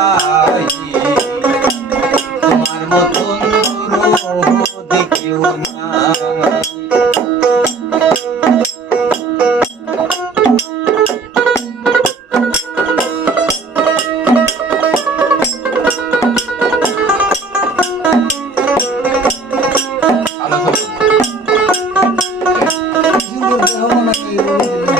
Bye. গো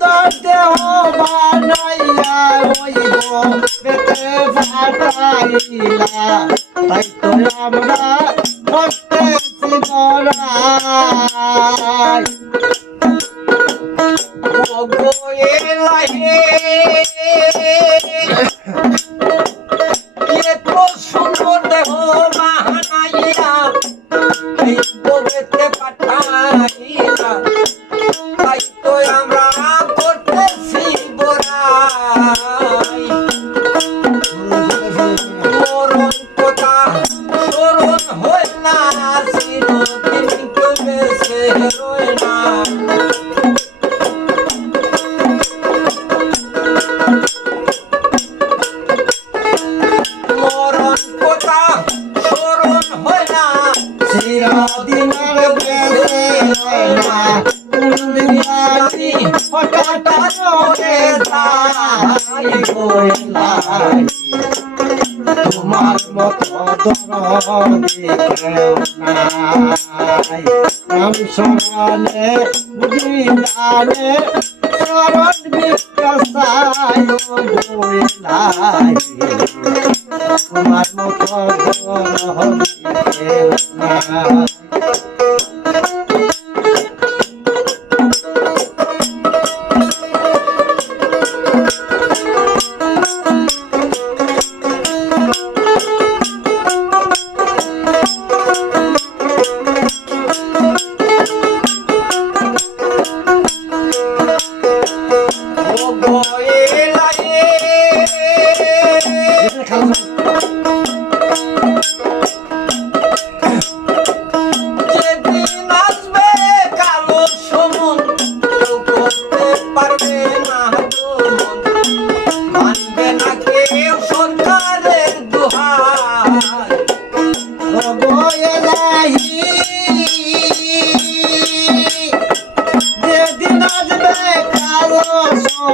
সুন্দর দেহ বানাইয়া হইব বেতে ফাটাইলা। তাই তো আমরা করতেছি বড়াই ওগো এলাহে তোমার মতো নাম স্মরণে বিদানে শরণ বিকাশায় তোমার মতো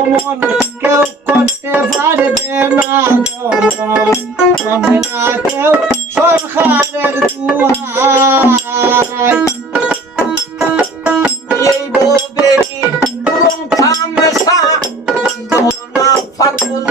দমন কেউ করতে পারবে না দমন আমি না কেউ সরকারের দুয়ার। এই বোবেরি পুরম থামসা দোনা ফারমুল